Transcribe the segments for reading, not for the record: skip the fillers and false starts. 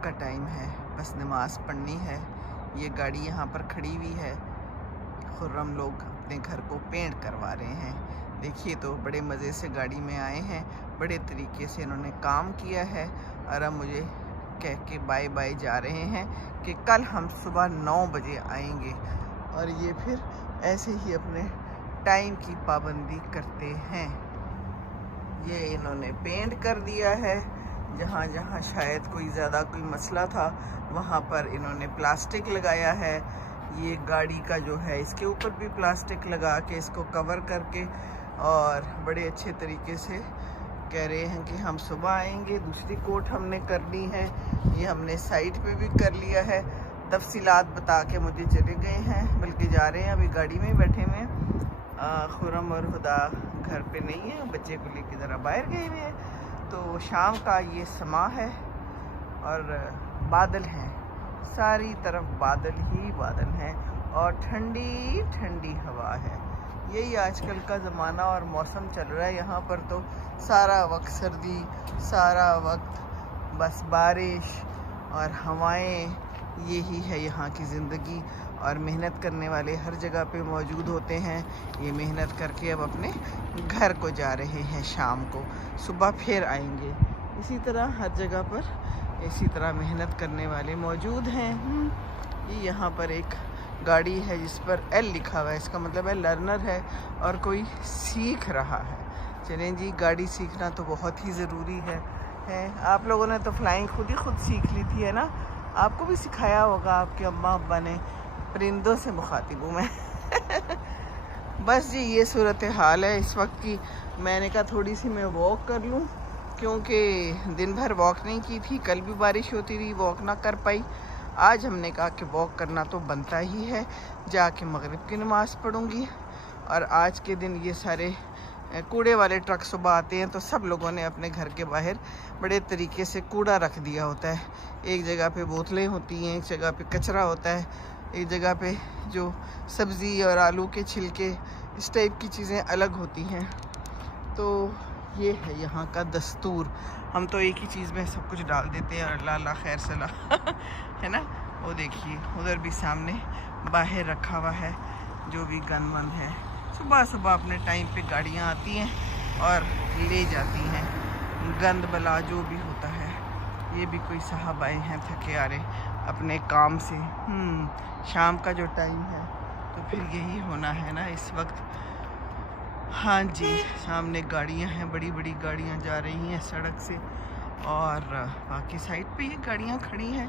مغرب کا ٹائم ہے، بس نماز پڑھنی ہے۔ یہ گاڑی یہاں پر کھڑی ہوئی ہے، خرم لوگ اپنے گھر کو پینٹ کروا رہے ہیں۔ دیکھیے تو بڑے مزے سے گاڑی میں آئے ہیں، بڑے طریقے سے انہوں نے کام کیا ہے، اور اب مجھے کہہ کے بائے بائے جا رہے ہیں کہ کل ہم صبح 9 بجے آئیں گے، اور یہ پھر ایسے ہی اپنے ٹائم کی پابندی کرتے ہیں۔ یہ انہوں نے پینٹ کر دیا ہے، جہاں جہاں شاید کوئی مسئلہ تھا وہاں پر انہوں نے پلاسٹک لگایا ہے۔ یہ گاڑی کا جو ہے اس کے اوپر بھی پلاسٹک لگا کے اس کو کور کر کے، اور بڑے اچھے طریقے سے کہہ رہے ہیں کہ ہم صبح آئیں گے۔ دوسری کوٹ ہم نے کرنی ہے، یہ ہم نے سائٹ پہ بھی کر لیا ہے۔ تفصیلات بتا کے مجھے چلے گئے ہیں، بلکہ جا رہے ہیں، ابھی گاڑی میں بیٹھے ہوئے ہیں۔ خرم اور خدا گھر پہ نہیں ہے، بچے کو لے کے ذرا باہر گئے ہوئے ہیں۔ تو شام کا یہ سما ہے اور بادل ہیں، ساری طرف بادل ہی بادل ہیں، اور ٹھنڈی ٹھنڈی ہوا ہے۔ یہی آج کل کا زمانہ اور موسم چل رہا ہے یہاں پر، تو سارا وقت سردی، سارا وقت بس بارش اور ہوائیں، یہی ہے یہاں کی زندگی۔ اور محنت کرنے والے ہر جگہ پہ موجود ہوتے ہیں۔ یہ محنت کر کے اب اپنے گھر کو جا رہے ہیں، شام کو صبح پھر آئیں گے۔ اسی طرح ہر جگہ پر اسی طرح محنت کرنے والے موجود ہیں۔ یہ یہاں پر ایک گاڑی ہے جس پر ایل لکھا ہوا ہے، اس کا مطلب ہے لرنر ہے، اور کوئی سیکھ رہا ہے۔ چلیں جی، گاڑی سیکھنا تو بہت ہی ضروری ہے۔ آپ لوگوں نے تو فلائنگ خود سیکھ لی تھی، ہے نا؟ آپ کو بھی سکھایا ہوگا آپ کے اماں ابا نے۔ پرندوں سے مخاطب ہوں میں۔ بس جی، یہ صورتحال ہے اس وقت کی۔ میں نے کہا تھوڑی سی میں واک کر لوں، کیونکہ دن بھر واک نہیں کی تھی، کل بھی بارش ہوتی رہی، واک نہ کر پائی۔ آج ہم نے کہا کہ واک کرنا تو بنتا ہی ہے، جا کے مغرب کی نماز پڑھوں گی۔ اور آج کے دن یہ سارے کوڑے والے ٹرک صبح آتے ہیں، تو سب لوگوں نے اپنے گھر کے باہر بڑے طریقے سے کوڑا رکھ دیا ہوتا ہے۔ ایک جگہ پہ بوتلیں ہوتی ہیں، ایک جگہ پہ کچرا ہوتا ہے، ایک جگہ پہ جو سبزی اور آلو کے چھلکے، اس ٹائپ کی چیزیں الگ ہوتی ہیں۔ تو یہ ہے یہاں کا دستور۔ ہم تو ایک ہی چیز میں سب کچھ ڈال دیتے ہیں، اور اللہ اللہ خیر صلاح ہے نا۔ وہ دیکھیے ادھر بھی سامنے باہر رکھا ہوا ہے جو بھی گن مند ہے۔ صبح صبح اپنے ٹائم پہ گاڑیاں آتی ہیں اور لے جاتی ہیں گند بلا جو بھی ہوتا ہے۔ یہ بھی کوئی صاحب آئے ہیں تھکے آ رہے اپنے کام سے۔ شام کا جو ٹائم ہے تو پھر یہی ہونا ہے نا اس وقت۔ ہاں جی، سامنے گاڑیاں ہیں، بڑی بڑی گاڑیاں جا رہی ہیں سڑک سے، اور باقی سائڈ پہ یہ گاڑیاں کھڑی ہیں۔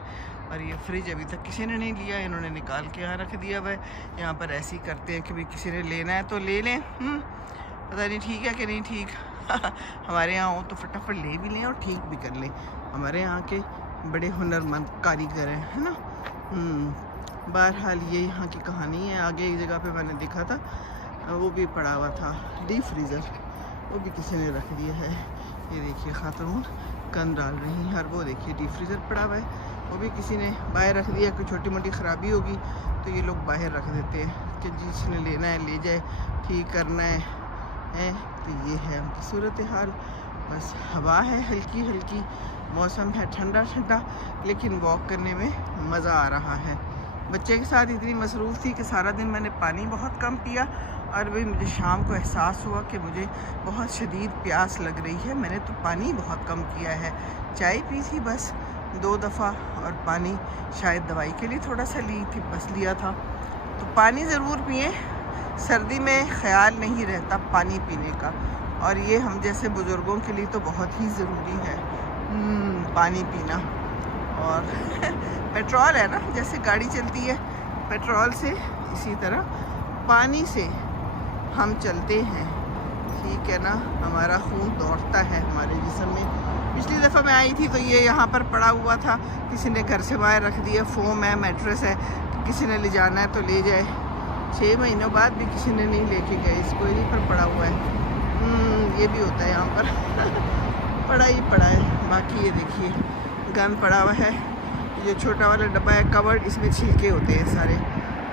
اور یہ فریج ابھی تک کسی نے نہیں لیا، انہوں نے نکال کے یہاں رکھ دیا ہوا ہے۔ یہاں پر ایسے ہی کرتے ہیں کہ بھی کسی نے لینا ہے تو لے لیں، پتہ نہیں ٹھیک ہے کہ نہیں ٹھیک۔ ہمارے یہاں ہو تو فٹافٹ لے بھی لیں اور ٹھیک بھی کر لیں۔ ہمارے یہاں کے بڑے ہنرمند کاریگر ہیں، ہے نا۔ بہرحال یہ یہاں کی کہانی ہے۔ آگے ایک جگہ پہ میں نے دیکھا تھا، وہ بھی پڑا ہوا تھا ڈیپ فریزر، وہ بھی کسی نے رکھ دیا ہے۔ یہ دیکھیے خاتون گند ڈال رہی ہیں، اور وہ دیکھیے ڈیپ فریزر پڑا ہوا ہے، وہ بھی کسی نے باہر رکھ دیا۔ کوئی چھوٹی موٹی خرابی ہوگی تو یہ لوگ باہر رکھ دیتے ہیں کہ جس نے لینا ہے لے جائے، ٹھیک کرنا ہے۔ تو یہ ہے ان کی صورتحال۔ بس ہوا ہے ہلکی ہلکی، موسم ہے ٹھنڈا ٹھنڈا، لیکن واک کرنے میں مزہ آ رہا ہے۔ بچے کے ساتھ اتنی مصروف تھی کہ سارا دن میں نے پانی بہت کم پیا، اور بھی مجھے شام کو احساس ہوا کہ مجھے بہت شدید پیاس لگ رہی ہے۔ میں نے تو پانی بہت کم پیا ہے، چائے پی تھی بس 2 دفعہ، اور پانی شاید دوائی کے لیے تھوڑا سا لی تھی، بس لیا تھا۔ تو پانی ضرور پئیں، سردی میں خیال نہیں رہتا پانی پینے کا، اور یہ ہم جیسے بزرگوں کے لیے تو بہت ہی ضروری ہے پانی پینا۔ اور پیٹرول ہے نا، جیسے گاڑی چلتی ہے پیٹرول سے، اسی طرح پانی سے ہم چلتے ہیں، ٹھیک ہے نا۔ ہمارا خون دوڑتا ہے ہمارے جسم میں۔ پچھلی دفعہ میں آئی تھی تو یہ یہاں پر پڑا ہوا تھا، کسی نے گھر سے باہر رکھ دیا، فوم ہے، میٹرس ہے، کسی نے لے جانا ہے تو لے جائے۔ 6 مہینوں بعد بھی کسی نے نہیں لے کے گئے، اس کو یہیں پر پڑا ہوا ہے۔ یہ بھی ہوتا ہے یہاں پر پڑا ہی پڑا ہے۔ باقی یہ دیکھیے گند پڑا ہوا ہے، یہ چھوٹا والا ڈبہ ہے کورڈ، اس میں چھلکے ہوتے ہیں سارے،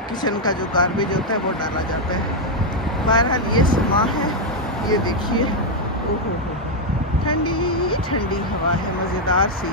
کچن کا جو گاربیج ہوتا ہے وہ ڈالا جاتا ہے۔ بہرحال یہ سما ہے، یہ دیکھیے ٹھنڈی ٹھنڈی ہوا ہے، مزیدار سی۔